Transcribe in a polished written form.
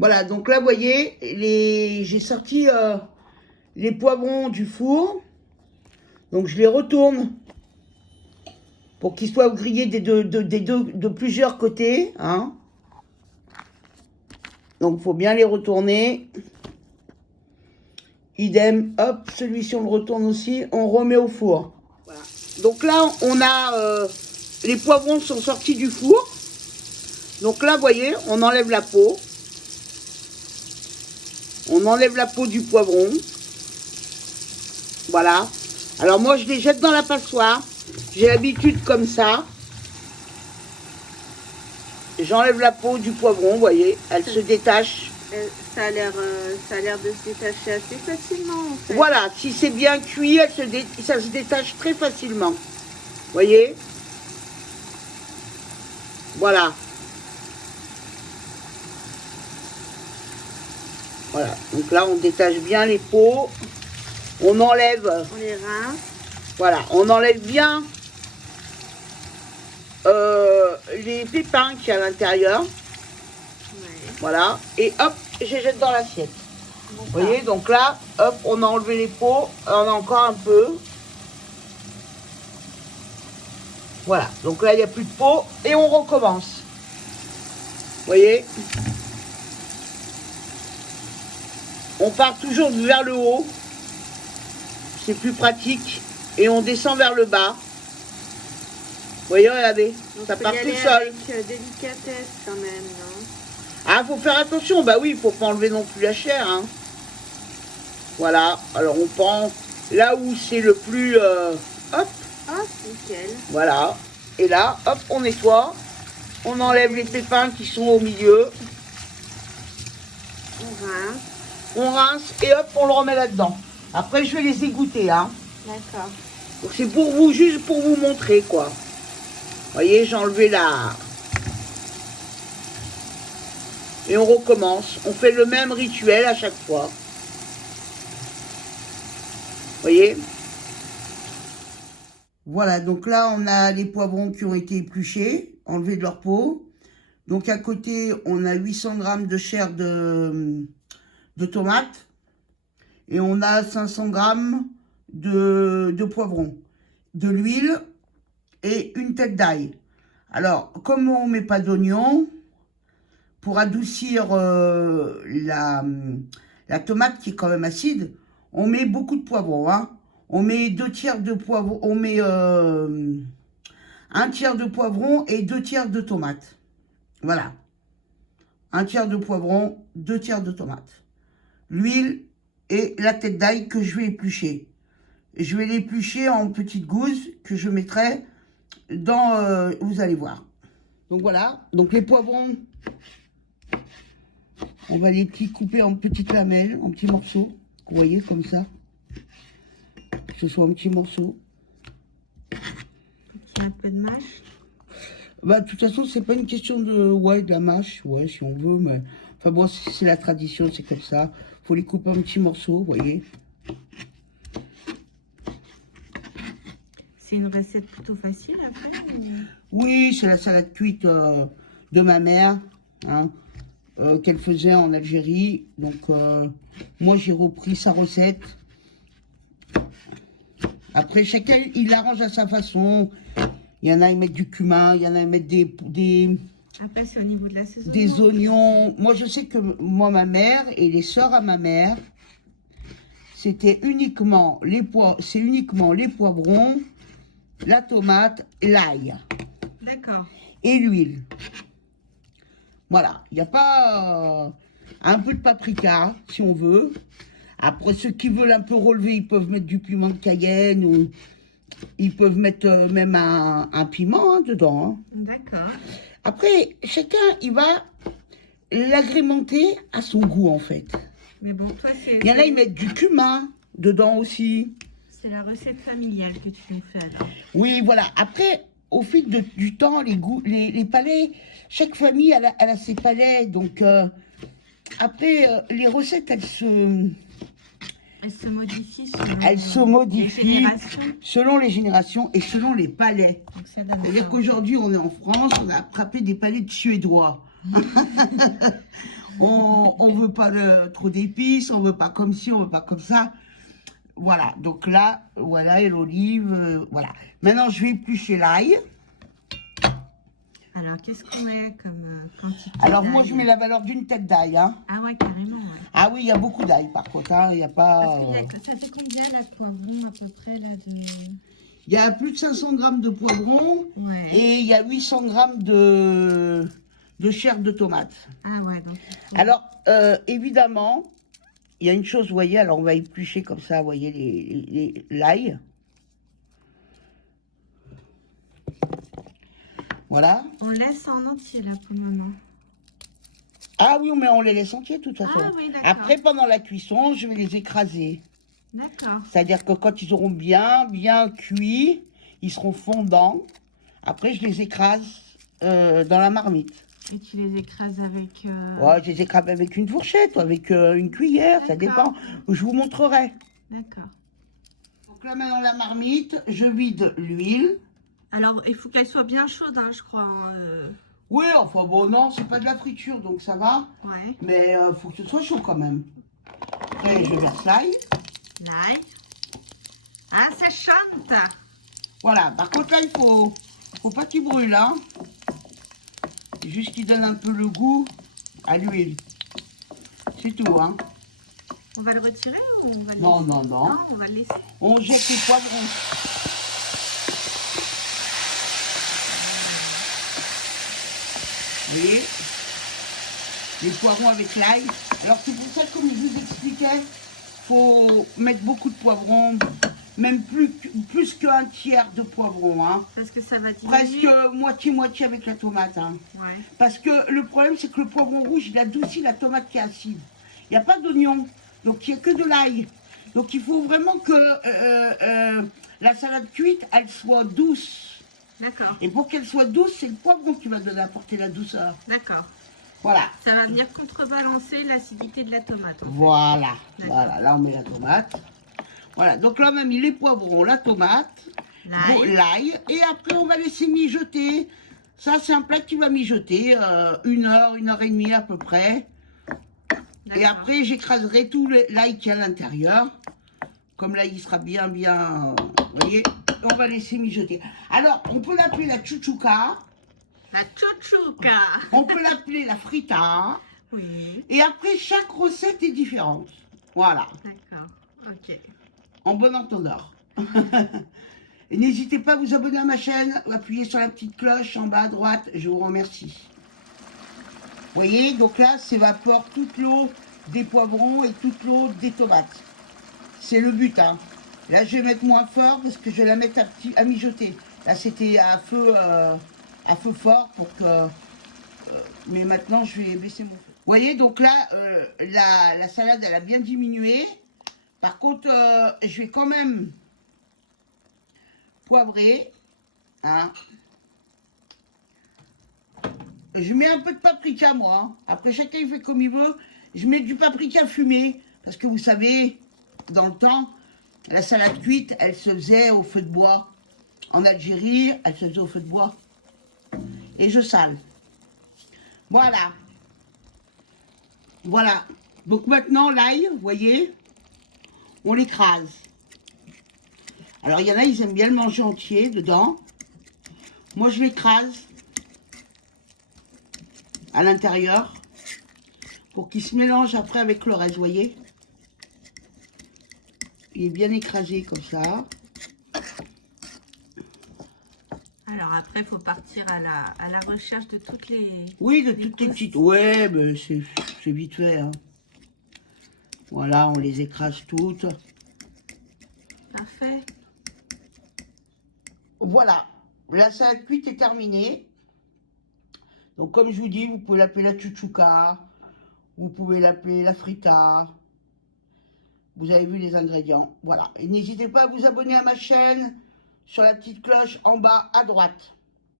Voilà, donc là, vous voyez, j'ai sorti les poivrons du four. Donc, je les retourne pour qu'ils soient grillés de plusieurs côtés. Hein. Donc, il faut bien les retourner. Idem, hop, celui-ci, on le retourne aussi. On remet au four. Voilà. Donc là, on a... les poivrons sont sortis du four. Donc là, vous voyez, on enlève la peau. On enlève la peau du poivron. Voilà. Alors moi, je les jette dans la passoire. J'ai l'habitude comme ça. J'enlève la peau du poivron, vous voyez. Elle se détache. Ça a l'air de se détacher assez facilement, en fait. Voilà. Si c'est bien cuit, ça se détache très facilement. Vous voyez. Voilà. Voilà. Donc là, on détache bien les peaux. On enlève. On les rince. Voilà. On enlève bien les pépins qu'il y a à l'intérieur. Ouais. Voilà. Et hop, je les jette dans l'assiette. Vous voyez, donc là, hop, on a enlevé les peaux. On a encore un peu. Voilà. Donc là, il n'y a plus de peau. Et on recommence. Vous voyez. On part toujours vers le haut. C'est plus pratique. Et on descend vers le bas. Vous voyez, regardez. Donc, ça part tout seul. Avec délicatesse quand même, non? Ah, faut faire attention. Bah oui, il faut pas enlever non plus la chair. Hein. Voilà. Alors, on prend là où c'est le plus... hop. Ah, nickel. Voilà. Et là, hop, on nettoie. On enlève les pépins qui sont au milieu. On rince. On rince et hop, on le remet là-dedans. Après, je vais les égoutter. Hein. D'accord. Donc, c'est pour vous, juste pour vous montrer, quoi. Vous voyez, j'ai enlevé la... Et on recommence. On fait le même rituel à chaque fois. Vous voyez? Voilà, donc là, on a les poivrons qui ont été épluchés, enlevés de leur peau. Donc, à côté, on a 800 g de chair de tomates. Et on a 500 g de poivrons. De l'huile et une tête d'ail. Alors, comme on ne met pas d'oignon, pour adoucir la tomate qui est quand même acide, on met beaucoup de poivrons. Hein. On met 2 tiers de poivron, on met 1 tiers de poivron et 2 tiers de tomate. Voilà. 1 tiers de poivron, 2 tiers de tomate. L'huile et la tête d'ail que je vais éplucher. Je vais l'éplucher en petites gousses que je mettrai dans... vous allez voir. Donc voilà. Donc les poivrons, on va les couper en petites lamelles, en petits morceaux. Vous voyez, comme ça. Que ce soit en petits morceaux. Un peu de mâche. Bah, de toute façon, c'est pas une question de la mâche. Ouais, si on veut, mais... Enfin bon, c'est la tradition, c'est comme ça. Faut les couper en petits morceaux, vous voyez. C'est une recette plutôt facile à faire. Oui, c'est la salade cuite de ma mère, hein, qu'elle faisait en Algérie. Donc, moi, j'ai repris sa recette. Après, chacun, il l'arrange à sa façon. Il y en a, ils mettent du cumin, il y en a, ils mettent Après, c'est au niveau de la saison. des oignons. Moi, je sais que moi, ma mère et les sœurs à ma mère, c'était uniquement les poivrons, la tomate, l'ail. D'accord. Et l'huile. Voilà. Il n'y a pas un peu de paprika, si on veut. Après, ceux qui veulent un peu relever, ils peuvent mettre du piment de Cayenne ou ils peuvent mettre même un piment hein, dedans. Hein. D'accord. Après, chacun, il va l'agrémenter à son goût, en fait. Mais bon, toi, c'est... Il y en a, ils mettent du cumin dedans aussi. C'est la recette familiale que tu nous fais, alors. Oui, voilà. Après, au fil du temps, les goûts, les palais, chaque famille, elle a ses palais. Donc, après, les recettes, elles se modifient selon les générations et selon les palais. C'est-à-dire qu'aujourd'hui, on est en France, on a attrapé des palais de Suédois. On veut pas trop d'épices, on veut pas comme ci, on veut pas comme ça. Voilà, donc là, voilà, et l'olive, voilà. Maintenant, je vais éplucher l'ail. Alors, qu'est-ce qu'on met comme quantité Alors, moi, d'ail? je mets la valeur d'une tête d'ail. Hein. Ah ouais, carrément, ouais. Ah oui, il y a beaucoup d'ail, par contre. Hein. Il n'y a pas... Parce qu'il y a, ça fait combien, la poivron, à peu près, là, de... Il y a plus de 500 grammes de poivron Ouais. et il y a 800 grammes de chair de tomate. Ah ouais, donc... il faut- Alors, évidemment, il y a une chose, vous voyez, alors on va éplucher comme ça, vous voyez, l'ail. Voilà. On laisse en entier, là, pour le moment. Ah oui, mais on les laisse entiers, de toute façon. Ah oui, d'accord. Après, pendant la cuisson, je vais les écraser. D'accord. C'est-à-dire que quand ils auront bien cuit, ils seront fondants. Après, je les écrase dans la marmite. Et tu les écrases avec... Ouais, je les écrase avec une fourchette ou avec une cuillère, ça D'accord. dépend. Je vous montrerai. D'accord. Donc là, maintenant, la marmite, je vide l'huile. Alors, il faut qu'elle soit bien chaude, hein, je crois. Hein, Oui, enfin bon, non, c'est pas de la friture, donc ça va. Ouais. Mais faut que ce soit chaud quand même. Après, je verse l'ail. L'ail. Ah, ça chante. Voilà, par contre là, il faut pas qu'il brûle, hein. Juste qu'il donne un peu le goût à l'huile. C'est tout, hein. On va le retirer ou on va le Non, laisser? non, non. Non, on va le laisser. On jette les poivrons. Oui. Les poivrons avec l'ail. Alors c'est pour ça que, comme je vous expliquais, faut mettre beaucoup de poivrons. Même plus qu'un tiers de poivrons, hein. Parce que ça va diminuer. Presque moitié-moitié avec la tomate, hein. Ouais. Parce que le problème, c'est que le poivron rouge, il adoucit la tomate qui est acide. Il n'y a pas d'oignon, donc il n'y a que de l'ail. Donc il faut vraiment que la salade cuite, elle soit douce. D'accord. Et pour qu'elle soit douce, c'est le poivron qui va donner apporter la douceur. D'accord. Voilà. Ça va venir contrebalancer l'acidité de la tomate. Voilà. D'accord. Voilà, là on met la tomate. Voilà, donc là on a mis les poivrons, la tomate, L'ail. l'ail, et après on va laisser mijoter. Ça c'est un plat qui va mijoter 1 heure et demie à peu près. Et D'accord. après j'écraserai tout l'ail qui est à l'intérieur. Comme là il sera bien, vous voyez, on va laisser mijoter. Alors on peut l'appeler la chouchouka, La chouchouka. on peut l'appeler la frita. Oui. Et après chaque recette est différente. Voilà. D'accord. Ok. En bon entendeur. Et n'hésitez pas à vous abonner à ma chaîne, ou appuyer sur la petite cloche en bas à droite, je vous remercie. Vous voyez, donc là, s'évapore toute l'eau des poivrons et toute l'eau des tomates. C'est le but, hein. Là, je vais mettre moins fort parce que je vais la mettre à mijoter. Là, c'était à feu fort pour que... mais maintenant, je vais baisser mon feu. Vous voyez, donc là, la salade, elle a bien diminué. Par contre, je vais quand même poivrer. Hein. Je mets un peu de paprika, moi. Hein. Après, chacun il fait comme il veut. Je mets du paprika fumé. Parce que vous savez, dans le temps, la salade cuite, elle se faisait au feu de bois. En Algérie, elle se faisait au feu de bois. Et je sale. Voilà. Voilà. Donc maintenant, l'ail, vous voyez, on l'écrase. Alors, il y en a, ils aiment bien le manger entier dedans. Moi, je l'écrase à l'intérieur pour qu'il se mélange après avec le reste, vous voyez. Il est bien écrasé comme ça. Alors après, il faut partir à la recherche de toutes les... Oui, de toutes les petites... Ouais, mais c'est vite fait. Hein. Voilà, on les écrase toutes. Parfait. Voilà, la salade cuite est terminée. Donc comme je vous dis, vous pouvez l'appeler la chouchouka, vous pouvez l'appeler la frita. Vous avez vu les ingrédients, voilà. Et n'hésitez pas à vous abonner à ma chaîne sur la petite cloche en bas à droite.